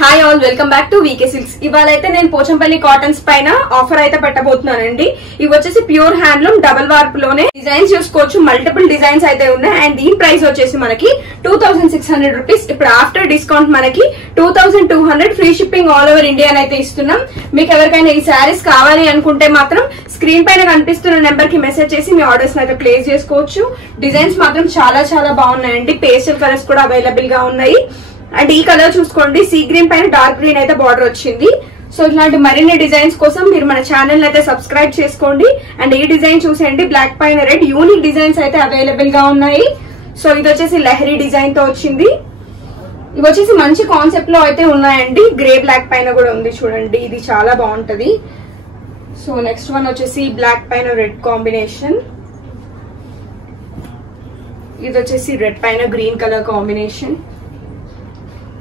Hi all, welcome back to VK silks. ఇవాళ అయితే నేను పోచంపల్లి కాటన్స్ పైన ఆఫర్ అయితే పెట్టబోతున్నానండి. ఇవి వచ్చేసి ప్యూర్ హ్యాండ్లూమ్ డబల్ వార్ప్ లోనే డిజైన్స్ చూసుకోవచ్చు. మల్టిపుల్ డిజైన్స్ అయితే ఉన్నాయి అండ్ దీని ప్రైస్ వచ్చేసి మనకి 2600 రూపీస్. ఇప్పుడు ఆఫ్టర్ డిస్కౌంట్ మనకి 2200 free shipping all over India అయితే ఇస్తున్నాం. మీకు ఎవరికైనా ఈ శారీస్ కావాలి అనుకుంటే మాత్రం స్క్రీన్ పైన కనిపిస్తున్న నెంబర్ కి మెసేజ్ చేసి మీ ఆర్డర్స్ అయితే ప్లేస్ చేసుకోవచ్చు. డిజైన్స్ మాత్రం చాలా చాలా బాగున్నాయండి. పేస్టల్ కలర్స్ కూడా అవైలబుల్ గా ఉన్నాయి. అండ్ ఈ కలర్ చూసుకోండి, సీ గ్రీన్ పైన డార్క్ గ్రీన్ అయితే బార్డర్ వచ్చింది. సో ఇట్లాంటి మరిన్ని డిజైన్స్ కోసం మీరు మన ఛానల్ అయితే సబ్స్క్రైబ్ చేసుకోండి. అండ్ ఈ డిజైన్ చూసేయండి, బ్లాక్ పైన రెడ్ యూనిక్ డిజైన్స్ అయితే అవైలబుల్ గా ఉన్నాయి. సో ఇది వచ్చేసి లహరీ డిజైన్ తో వచ్చింది. ఇవి వచ్చేసి మంచి కాన్సెప్ట్ లో అయితే ఉన్నాయండి. గ్రే బ్లాక్ పైన కూడా ఉంది చూడండి, ఇది చాలా బాగుంటది. సో నెక్స్ట్ వన్ వచ్చేసి బ్లాక్ పైన రెడ్ కాంబినేషన్. ఇది వచ్చేసి రెడ్ పైన గ్రీన్ కలర్ కాంబినేషన్.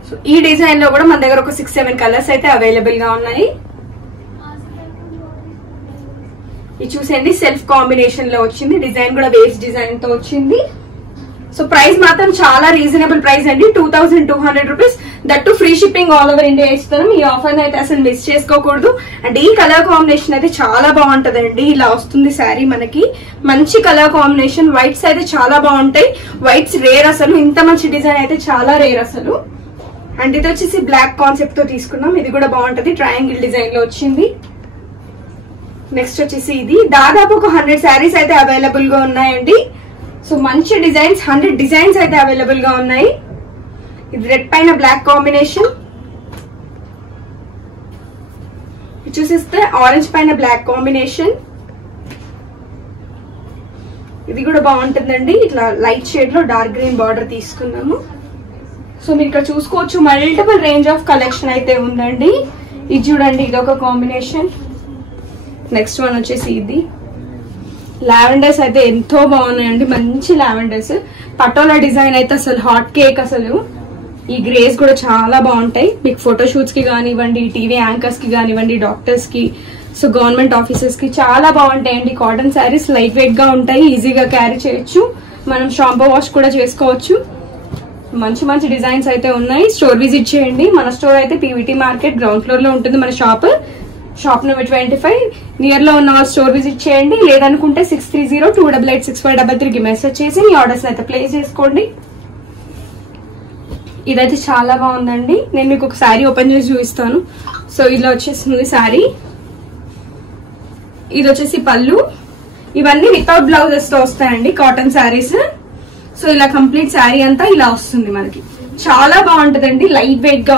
సో ఈ డిజైన్ లో కూడా మన దగ్గర ఒక 6-7 కలర్స్ అయితే అవైలబుల్ గా ఉన్నాయి. ఇది చూసేయండి, సెల్ఫ్ కాంబినేషన్ లో వచ్చింది. డిజైన్ కూడా వేవ్స్ డిజైన్ తో వచ్చింది. సో ప్రైస్ మాత్రం చాలా రీజనబుల్ ప్రైస్ అండి, 2200 rupees. That free shipping all over India ఇస్తున్నాం. ఈ ఆఫర్ అయితే అసలు మిస్ చేసుకోకూడదు. అండ్ ఈ కలర్ కాంబినేషన్ అయితే చాలా బాగుంటదండి. ఇలా వస్తుంది శారీ మనకి, మంచి కలర్ కాంబినేషన్. వైట్స్ అయితే చాలా బాగుంటాయి. వైట్స్ రేర్ అసలు, ఇంత మంచి డిజైన్ అయితే చాలా రేర్ అసలు. అండ్ ఇది వచ్చేసి బ్లాక్ కాన్సెప్ట్ తో తీసుకున్నాం. ఇది కూడా బాగుంటది, ట్రయాంగిల్ డిజైన్ లో వచ్చింది. నెక్స్ట్ వచ్చేసి ఇది దాదాపు ఒక 100 శారీస్ అయితే అవైలబుల్ గా ఉన్నాయండి. సో మంచి డిజైన్స్, 100 డిజైన్స్ అయితే అవైలబుల్ గా ఉన్నాయి. ఇది రెడ్ పైన బ్లాక్ కాంబినేషన్. ఇది చూసిస్తే ఆరెంజ్ పైన బ్లాక్ కాంబినేషన్. ఇది కూడా బాగుంటుందండి. ఇట్లా లైట్ షేడ్ లో డార్క్ గ్రీన్ బార్డర్ తీసుకున్నాము. సో మీరు ఇక్కడ చూసుకోవచ్చు, మల్టిపుల్ రేంజ్ ఆఫ్ కలెక్షన్ అయితే ఉందండి. ఇది చూడండి, ఇది ఒక కాంబినేషన్. నెక్స్ట్ వన్ వచ్చేసి ఇది లావెండర్స్ అయితే ఎంతో బాగున్నాయండి, మంచి లావెండర్స్. పటోలా డిజైన్ అయితే అసలు హాట్ కేక్ అసలు. ఈ గ్రేస్ కూడా చాలా బాగుంటాయి. మీకు ఫోటోషూట్స్ కి కానివ్వండి, టీవీ యాంకర్స్ కి కానివ్వండి, డాక్టర్స్ కి, సో గవర్నమెంట్ ఆఫీసర్స్ కి చాలా బాగుంటాయండి. కాటన్ శారీస్ లైట్ వెయిట్ గా ఉంటాయి, ఈజీగా క్యారీ చేయొచ్చు. మనం షాంపూ వాష్ కూడా చేసుకోవచ్చు. మంచి మంచి డిజైన్స్ అయితే ఉన్నాయి. స్టోర్ విజిట్ చేయండి. మన స్టోర్ అయితే పీవీటీ మార్కెట్ గ్రౌండ్ ఫ్లోర్ లో ఉంటుంది. మన షాప్ నెంబర్ 25. నియర్ లో ఉన్న స్టోర్ విజిట్ చేయండి. లేదనుకుంటే 6302886533 కి మెసేజ్ చేసి మీ ఆర్డర్స్ అయితే ప్లేస్ చేసుకోండి. ఇదైతే చాలా బాగుందండి. నేను మీకు ఒక శారీ ఓపెన్ చేసి చూపిస్తాను. సో ఇలా వచ్చేస్తుంది శారీ. ఇది వచ్చేసి పళ్ళు. ఇవన్నీ వితౌట్ బ్లౌజెస్ తో వస్తాయండి కాటన్ శారీస్. సో ఇలా కంప్లీట్ శారీ అంతా ఇలా వస్తుంది మనకి. చాలా బాగుంటదండి, లైట్ వెయిట్ గా